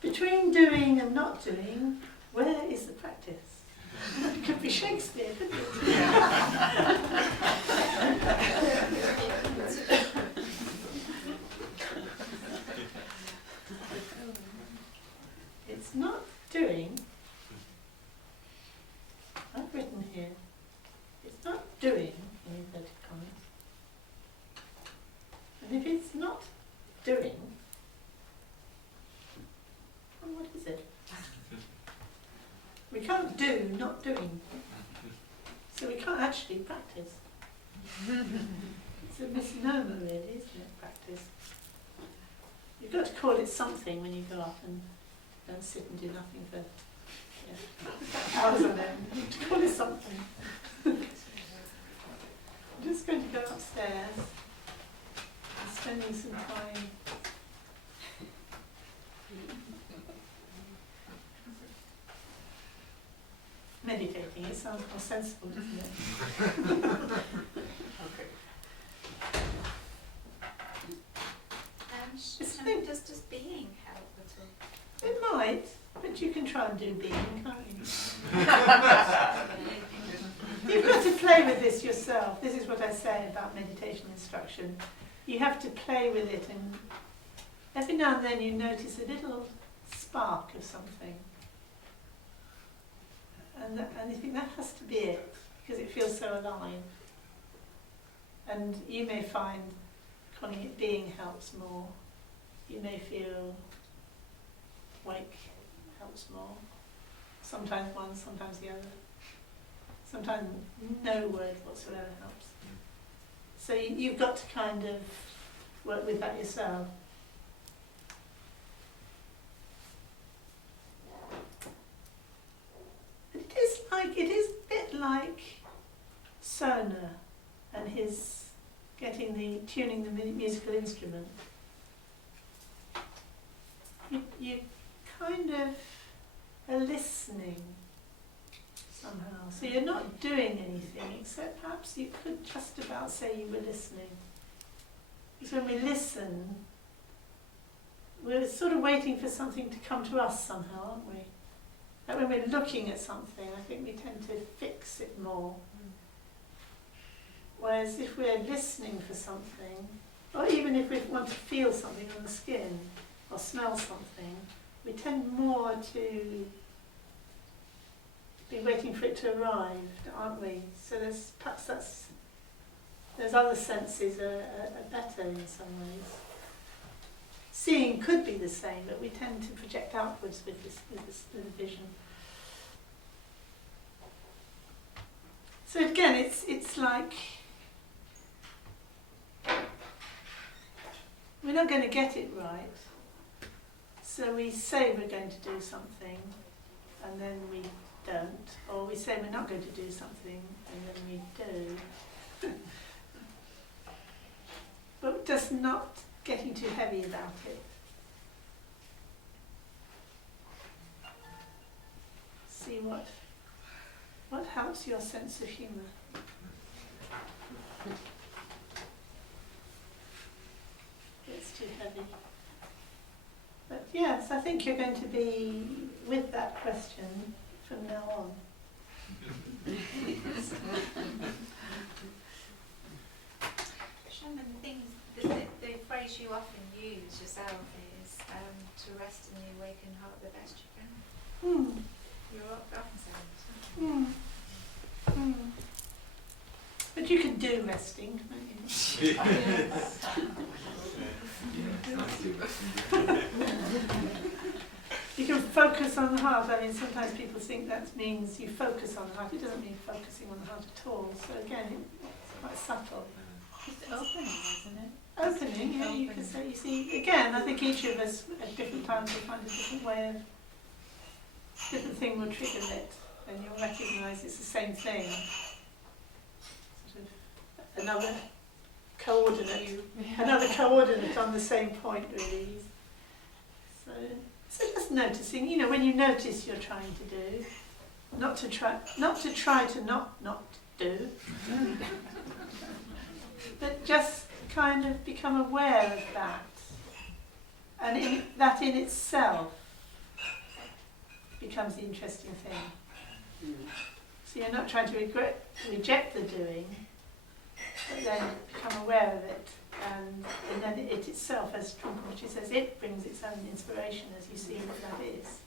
Between doing and not doing, where is the practice? It could be Shakespeare, couldn't it? It's not doing. I've written here. It's not doing in inverted commas. And if it's not doing, well, what is it? We can't do not doing. So we can't actually practice. It's a misnomer really, isn't it, practice? You've got to call it something when you go up and don't sit and do nothing for hours on end. You have to call it something. I'm just going to go upstairs and spending some time meditating. It sounds more sensible, doesn't it? Okay. Does just being help at all? It might, but you can try and do being, can't you? You've got to play with this yourself. This is what I say about meditation instruction. You have to play with it, and every now and then you notice a little spark of something. And you think that has to be it, because it feels so alive. And you may find calling it being helps more. You may feel wake helps more. Sometimes one, sometimes the other. Sometimes no word whatsoever helps. So you've got to kind of work with that yourself. It is a bit like Sona and his tuning the musical instrument. You kind of are listening somehow. So you're not doing anything, except perhaps you could just about say you were listening. Because when we listen, we're sort of waiting for something to come to us somehow, aren't we? Like when we're looking at something, I think we tend to fix it more. Whereas if we're listening for something, or even if we want to feel something on the skin, or smell something, we tend more to be waiting for it to arrive, aren't we? So perhaps those other senses are better in some ways. Seeing could be the same, but we tend to project outwards with the vision. So again, it's like we're not going to get it right. So we say we're going to do something, and then we don't. Or we say we're not going to do something, and then we do. But just not getting too heavy about it. See what helps your sense of humour. It's too heavy. But yes, I think you're going to be with that question from now on. Shenpen, the phrase you often use yourself is to rest in the awakened heart the best you can. You often say that. But you can do resting, can't you? You can focus on the heart. I mean, sometimes people think that means you focus on the heart. It doesn't mean focusing on the heart at all. So again, it's quite subtle. It's opening, isn't it? Opening, yeah, you could say. You see, again, I think each of us at different times will find a different way of, different thing will trigger it, and you'll recognise it's the same thing. Sort of another coordinate on the same point, really. So just noticing, when you notice you're trying to do, not to try to not do, but just kind of become aware of that. And that in itself becomes the interesting thing. So you're not trying to reject the doing, but then become aware of it, and then it itself, as Trungpa says, it brings its own inspiration as you see what that is.